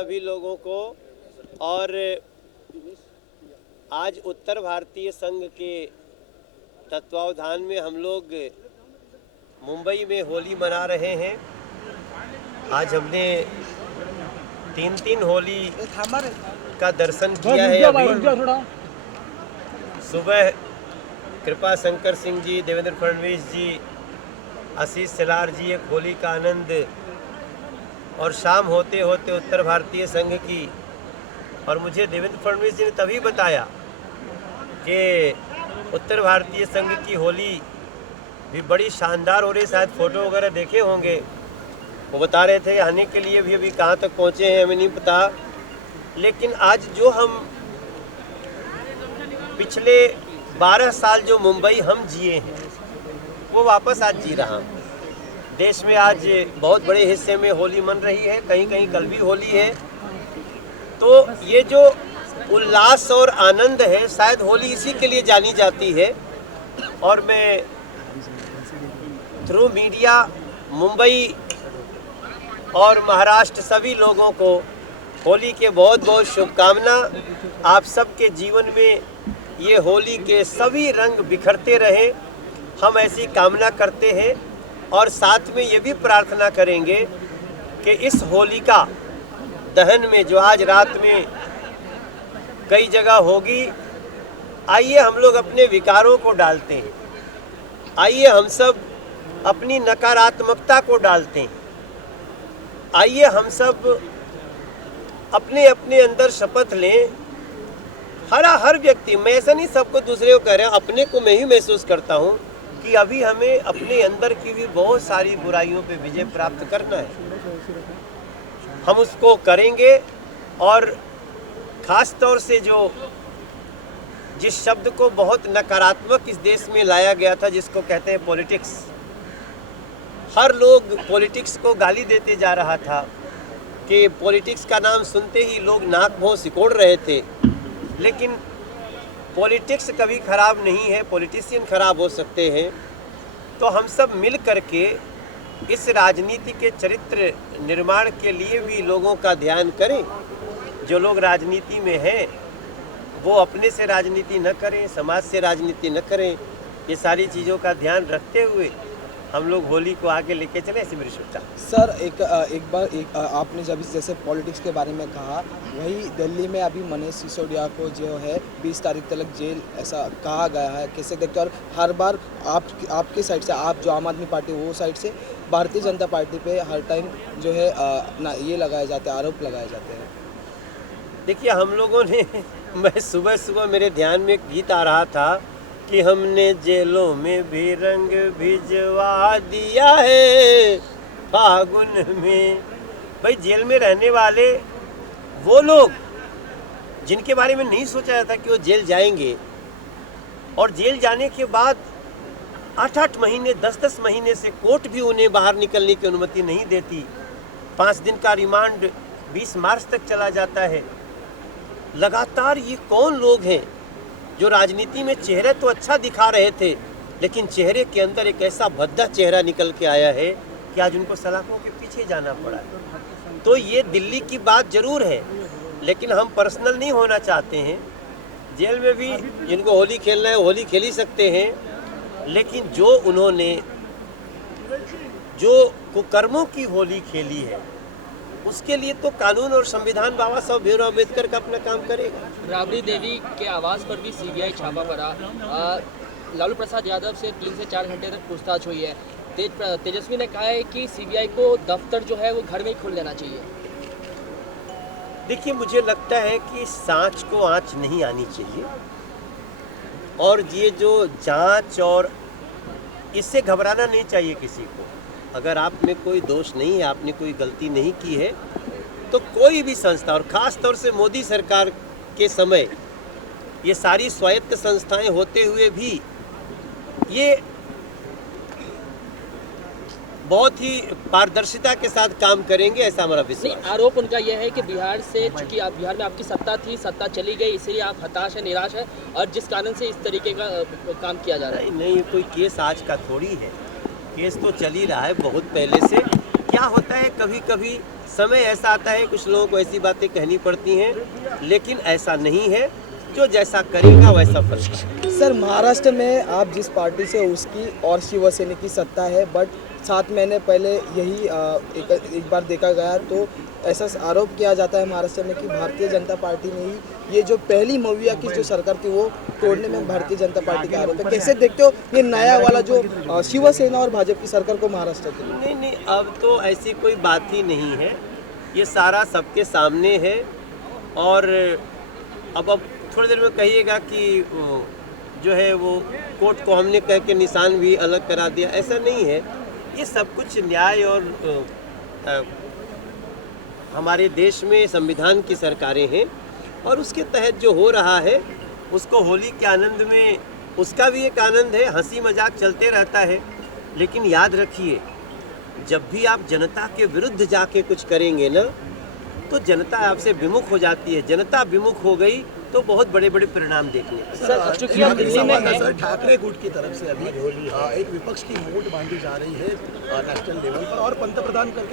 सभी लोगों को। और आज उत्तर भारतीय संघ के तत्वावधान में हम लोग मुंबई में होली मना रहे हैं। आज हमने तीन होली का दर्शन किया है। अभी सुबह कृपा शंकर सिंह जी, देवेंद्र फडणवीस जी, आशीष शेलार जी एक होली का आनंद, और शाम होते होते उत्तर भारतीय संघ की। और मुझे देवेंद्र फडणवीस जी ने तभी बताया कि उत्तर भारतीय संघ की होली भी बड़ी शानदार हो रही। शायद फ़ोटो वगैरह देखे होंगे। वो बता रहे थे आने के लिए भी अभी कहाँ तक पहुँचे हैं हमें नहीं पता। लेकिन आज जो हम पिछले 12 साल जो मुंबई हम जिए हैं वो वापस आज जी रहा हूँ। देश में आज बहुत बड़े हिस्से में होली मन रही है, कहीं कहीं कल भी होली है। तो ये जो उल्लास और आनंद है, शायद होली इसी के लिए जानी जाती है। और मैं थ्रू मीडिया मुंबई और महाराष्ट्र सभी लोगों को होली के बहुत बहुत शुभकामना। आप सबके जीवन में ये होली के सभी रंग बिखरते रहें, हम ऐसी कामना करते हैं। और साथ में ये भी प्रार्थना करेंगे कि इस होलिका दहन में जो आज रात में कई जगह होगी, आइए हम लोग अपने विकारों को डालते हैं, आइए हम सब अपनी नकारात्मकता को डालते हैं, आइए हम सब अपने अपने अंदर शपथ लें। हर व्यक्ति, मैं ऐसा नहीं सबको दूसरे को कह रहा, अपने को मैं ही महसूस करता हूँ कि अभी हमें अपने अंदर की भी बहुत सारी बुराइयों पे विजय प्राप्त करना है। हम उसको करेंगे। और ख़ास तौर से जिस शब्द को बहुत नकारात्मक इस देश में लाया गया था, जिसको कहते हैं पॉलिटिक्स, हर लोग पॉलिटिक्स को गाली देते जा रहा था कि पॉलिटिक्स का नाम सुनते ही लोग नाक भौं सिकोड़ रहे थे। लेकिन पॉलिटिक्स कभी ख़राब नहीं है, पॉलिटिशियन ख़राब हो सकते हैं। तो हम सब मिल करके इस राजनीति के चरित्र निर्माण के लिए भी लोगों का ध्यान करें। जो लोग राजनीति में हैं वो अपने से राजनीति न करें, समाज से राजनीति न करें। ये सारी चीज़ों का ध्यान रखते हुए हम लोग होली को आगे लेके चले, ऐसी मेरी शुभकामना। सर एक बार आपने जब जैसे पॉलिटिक्स के बारे में कहा, वही दिल्ली में अभी मनीष सिसोदिया को जो है 20 तारीख तक जेल ऐसा कहा गया है, कैसे देखते हो? और हर बार आपकी साइड से, आप जो आम आदमी पार्टी वो साइड से भारतीय जनता पार्टी पे हर टाइम जो है ना ये लगाए जाते हैं, आरोप लगाए जाते हैं। देखिए, हम लोगों ने मैं सुबह मेरे ध्यान में एक गीत आ रहा था कि हमने जेलों में भी रंग भिजवा दिया है फागुन में। भाई, जेल में रहने वाले वो लोग जिनके बारे में नहीं सोचा जाता कि वो जेल जाएंगे, और जेल जाने के बाद 8-8 महीने 10-10 महीने से कोर्ट भी उन्हें बाहर निकलने की अनुमति नहीं देती। 5 दिन का रिमांड 20 मार्च तक चला जाता है। लगातार ये कौन लोग हैं जो राजनीति में चेहरे तो अच्छा दिखा रहे थे, लेकिन चेहरे के अंदर एक ऐसा भद्दा चेहरा निकल के आया है कि आज उनको सलाखों के पीछे जाना पड़ा है। तो ये दिल्ली की बात जरूर है, लेकिन हम पर्सनल नहीं होना चाहते हैं। जेल में भी जिनको होली खेलना है होली खेल ही सकते हैं, लेकिन जो उन्होंने जो कुकर्मों की होली खेली है उसके लिए तो कानून और संविधान बाबा साहब भीमराव अम्बेडकर का अपना काम करेगा। राबड़ी देवी के आवास पर भी सीबीआई छापा पड़ा। लालू प्रसाद यादव से 3 से 4 घंटे तक पूछताछ हुई है। तेजस्वी ने कहा है कि सीबीआई को दफ्तर जो है वो घर में ही खोल देना चाहिए। देखिए, मुझे लगता है कि सांच को आँच नहीं आनी चाहिए, और ये जो जांच और इससे घबराना नहीं चाहिए किसी को। अगर आप में कोई दोष नहीं है, आपने कोई गलती नहीं की है, तो कोई भी संस्था, और ख़ास तौर से मोदी सरकार के समय ये सारी स्वायत्त संस्थाएं होते हुए भी ये बहुत ही पारदर्शिता के साथ काम करेंगे, ऐसा हमारा विश्वास है। आरोप उनका यह है कि बिहार से, चूंकि आप बिहार में आपकी सत्ता थी, सत्ता चली गई, इसलिए आप हताश है, निराश है, और जिस कारण से इस तरीके का काम किया जा रहा है। नहीं, कोई केस आज का थोड़ी है, केस तो चल ही रहा है बहुत पहले से। क्या होता है, कभी कभी समय ऐसा आता है कुछ लोगों को ऐसी बातें कहनी पड़ती हैं, लेकिन ऐसा नहीं है। जो जैसा करेगा वैसा फल। सर महाराष्ट्र में आप जिस पार्टी से उसकी और शिवसेना की सत्ता है, बट 7 महीने पहले यही एक बार देखा गया तो ऐसा आरोप किया जाता है महाराष्ट्र में कि भारतीय जनता पार्टी ने ही ये जो पहली मविया की जो सरकार थी वो तोड़ने में भारतीय जनता पार्टी का आरोप है। कैसे देखते हो ये नया वाला जो शिवसेना और भाजपा की सरकार को महाराष्ट्र के? नहीं, अब तो ऐसी कोई बात ही नहीं है, ये सारा सबके सामने है। और अब थोड़ी देर में कहिएगा कि जो है वो कोर्ट को हमने कह के निशान भी अलग करा दिया, ऐसा नहीं है। ये सब कुछ न्याय और हमारे देश में संविधान की सरकारें हैं और उसके तहत जो हो रहा है उसको होली के आनंद में उसका भी एक आनंद है, हंसी मजाक चलते रहता है। लेकिन याद रखिए, जब भी आप जनता के विरुद्ध जाके कुछ करेंगे ना तो जनता आपसे विमुख हो जाती है। जनता विमुख हो गई तो बहुत बड़े बड़े परिणाम देखने को। सर चूंकि आप दिल्ली में हैं, सर ठाकरे गुट की तरफ से अभी एक विपक्ष की मोट बांधी जा रही है नेशनल लेवल पर और पंतप्रधान करके